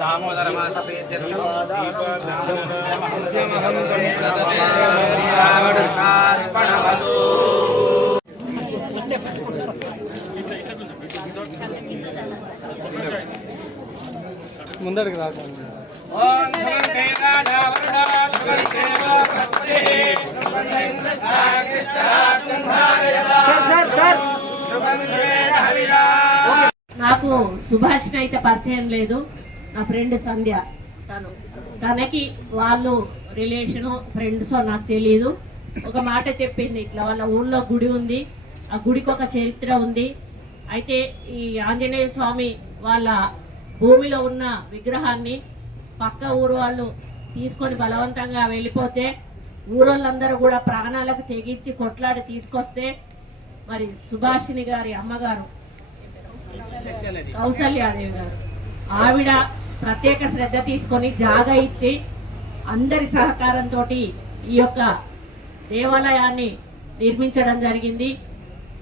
दामोदर मास ముందడికి రాకండి. నాకు సుభాష్ అయితే పరిచయం లేదు. నా ఫ్రెండ్ సంధ్య, తనకి వాళ్ళు రిలేషను ఫ్రెండ్సో నాకు తెలియదు. ఒక మాట చెప్పింది, ఇట్లా వాళ్ళ ఊళ్ళో గుడి ఉంది, ఆ గుడికి ఒక చరిత్ర ఉంది. అయితే ఈ ఆంజనేయ స్వామి వాళ్ళ భూమిలో ఉన్న విగ్రహాన్ని పక్క ఊరు వాళ్ళు తీసుకొని బలవంతంగా వెళ్ళిపోతే ఊరోళ్ళందరూ కూడా ప్రాణాలకు తెగించి కొట్లాడి తీసుకొస్తే మరి సుభాషిణి గారి అమ్మగారు కౌసల్యాదేవి గారు ఆవిడ ప్రత్యేక శ్రద్ధ తీసుకొని జాగా ఇచ్చి అందరి సహకారంతో ఈ యొక్క దేవాలయాన్ని నిర్మించడం జరిగింది.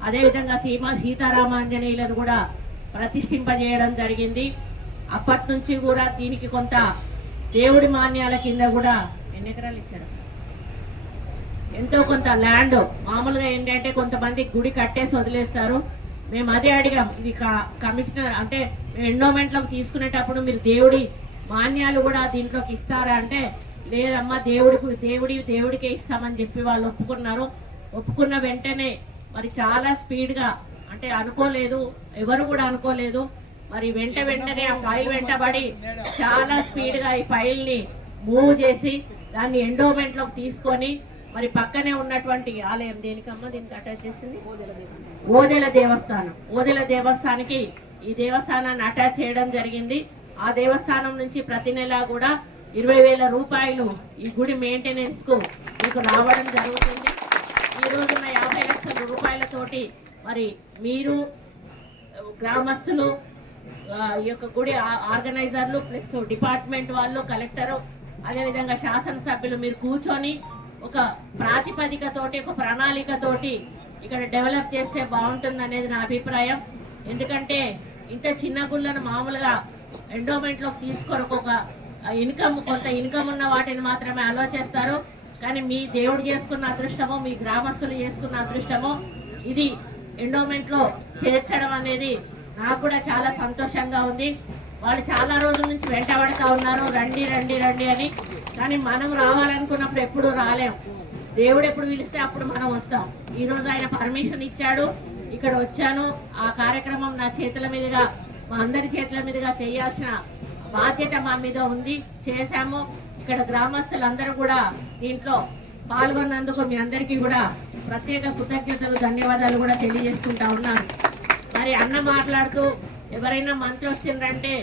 అదేవిధంగా సీతారామాంజనేయులను కూడా ప్రతిష్ఠింపజేయడం జరిగింది. అప్పటి నుంచి కూడా దీనికి కొంత దేవుడి మాన్యాల కింద కూడా ఎన్ని ఎకరాలు ఇచ్చారు, ఎంతో కొంత ల్యాండ్. మామూలుగా ఏంటంటే కొంతమంది గుడి కట్టేసి వదిలేస్తారు. మేము అదే అడిగాం, ఇది కమిషనర్ అంటే ఎండోమెంట్లోకి తీసుకునేటప్పుడు మీరు దేవుడి మాన్యాలు కూడా దీంట్లోకి ఇస్తారా అంటే లేదమ్మా, దేవుడికే ఇస్తామని చెప్పి వాళ్ళు ఒప్పుకున్నారు. ఒప్పుకున్న వెంటనే మరి చాలా స్పీడ్గా, అంటే అనుకోలేదు, ఎవరు కూడా అనుకోలేదు, మరి వెంటనే ఆ ఫైల్ వెంటబడి చాలా స్పీడ్గా ఈ ఫైల్ని మూవ్ చేసి దాన్ని ఎండోమెంట్లోకి తీసుకొని మరి పక్కనే ఉన్నటువంటి ఆలయం, దేనికమ్మా దీనికి అటాచ్ చేసింది ఓదెల దేవస్థానానికి ఈ దేవస్థానాన్ని అటాచ్ చేయడం జరిగింది. ఆ దేవస్థానం నుంచి ప్రతి నెల కూడా 20,000 రూపాయలు ఈ గుడి మెయింటెనెన్స్ కు మీకు రావడం జరుగుతుంది. ఈ రోజున 50 లక్షల రూపాయలతోటి మరి మీరు గ్రామస్తులు, ఈ యొక్క గుడి ఆర్గనైజర్లు ప్లస్ డిపార్ట్మెంట్ వాళ్ళు, కలెక్టరు, అదేవిధంగా శాసనసభ్యులు మీరు కూర్చొని ఒక ప్రాతిపదికతోటి, ఒక ప్రణాళికతోటి ఇక్కడ డెవలప్ చేస్తే బాగుంటుంది అనేది నా అభిప్రాయం. ఎందుకంటే ఇంత చిన్న గుళ్ళను మామూలుగా ఎండోమెంట్లోకి తీసుకోరు, ఒక కొంత ఇన్కమ్ ఉన్న వాటిని మాత్రమే అలో చేస్తారు. కానీ మీ దేవుడు చేసుకున్న అదృష్టమో, మీ గ్రామస్తులు చేసుకున్న అదృష్టమో ఇది ఎండోమెంట్లో చేర్చడం అనేది నాకు కూడా చాలా సంతోషంగా ఉంది. వాళ్ళు చాలా రోజుల నుంచి వెంటబడతా ఉన్నారు, రండి రండి రండి అని. కానీ మనం రావాలనుకున్నప్పుడు ఎప్పుడు రాలేము. దేవుడు ఎప్పుడు పిలిస్తే అప్పుడు మనం వస్తాం. ఈరోజు ఆయన పర్మిషన్ ఇచ్చాడు, ఇక్కడ వచ్చాను. ఆ కార్యక్రమం నా చేతుల మీదుగా, మా అందరి చేతుల మీదుగా చేయాల్సిన బాధ్యత మా మీద ఉంది, చేశాము. ఇక్కడ గ్రామస్తులందరూ కూడా దీంట్లో పాల్గొన్నందుకు మీ అందరికీ కూడా ప్రత్యేక కృతజ్ఞతలు, ధన్యవాదాలు కూడా తెలియజేసుకుంటా ఉన్నాను. మరి అన్న మాట్లాడుతూ ఎవరైనా మంత్రి వచ్చిందంటే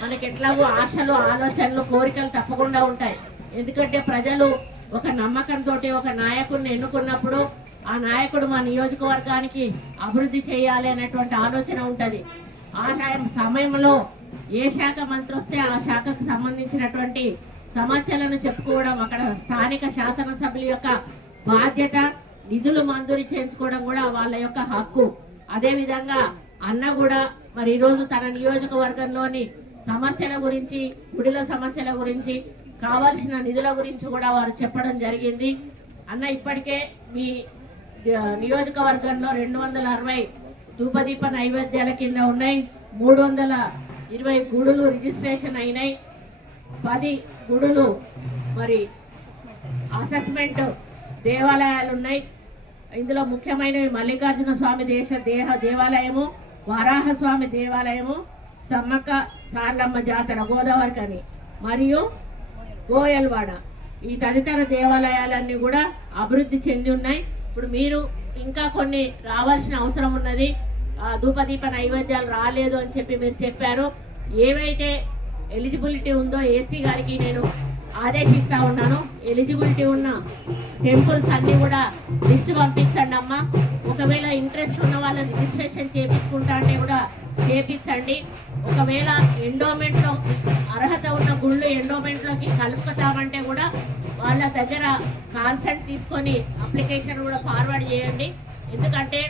మనకి ఎట్లాగో ఆశలు, ఆలోచనలు, కోరికలు తప్పకుండా ఉంటాయి. ఎందుకంటే ప్రజలు ఒక నమ్మకంతో ఒక నాయకుడిని ఎన్నుకున్నప్పుడు ఆ నాయకుడు మా నియోజకవర్గానికి అభివృద్ధి చేయాలి అనేటువంటి ఆలోచన ఉంటుంది. ఆ సమయంలో ఏ శాఖ మంత్రి వస్తే ఆ శాఖకు సంబంధించినటువంటి సమస్యలను చెప్పుకోవడం అక్కడ స్థానిక శాసనసభ్యుల యొక్క బాధ్యత, నిధులు మంజూరు చేయించుకోవడం కూడా వాళ్ళ యొక్క హక్కు. అదేవిధంగా అన్న కూడా మరి ఈరోజు తన నియోజకవర్గంలోని సమస్యల గురించి, గుడిల సమస్యల గురించి, కావాల్సిన నిధుల గురించి కూడా వారు చెప్పడం జరిగింది. అన్న ఇప్పటికే మీ నియోజకవర్గంలో 260 ధూపదీప నైవేద్యాల కింద ఉన్నాయి, 320 గుడులు రిజిస్ట్రేషన్ అయినాయి, 10 గుడులు మరి అసెస్మెంట్ దేవాలయాలు ఉన్నాయి. ఇందులో ముఖ్యమైనవి మల్లికార్జున స్వామి దేవాలయము, వరాహస్వామి దేవాలయము, సమ్మక్క సార్లమ్మ జాతర గోదావరికని, మరియు గోయల్వాడ. ఈ తదితర దేవాలయాలన్నీ కూడా అభివృద్ధి చెంది ఉన్నాయి. ఇప్పుడు మీరు ఇంకా కొన్ని రావాల్సిన అవసరం ఉన్నది. ధూపదీప నైవేద్యాలు రాలేదు అని చెప్పి మీరు చెప్పారు. ఏవైతే ఎలిజిబిలిటీ ఉందో ఏసీ గారికి నేను ఆదేశిస్తా ఉన్నాను. ఎలిజిబిలిటీ ఉన్న టెంపుల్స్ అన్నీ కూడా లిస్ట్ పంపించండి అమ్మా. ఒకవేళ ఇంట్రెస్ట్ ఉన్న వాళ్ళ రిజిస్ట్రేషన్ చేయించుకుంటా అంటే కూడా చేయించండి. ఒకవేళ ఎండోమెంట్లో అర్హత ఉన్న గుళ్ళు ఎండోమెంట్లోకి కలుపుతామంటే కూడా వాళ్ళ దగ్గర కాన్సెంట్ తీసుకొని అప్లికేషన్ కూడా ఫార్వర్డ్ చేయండి. ఎందుకంటే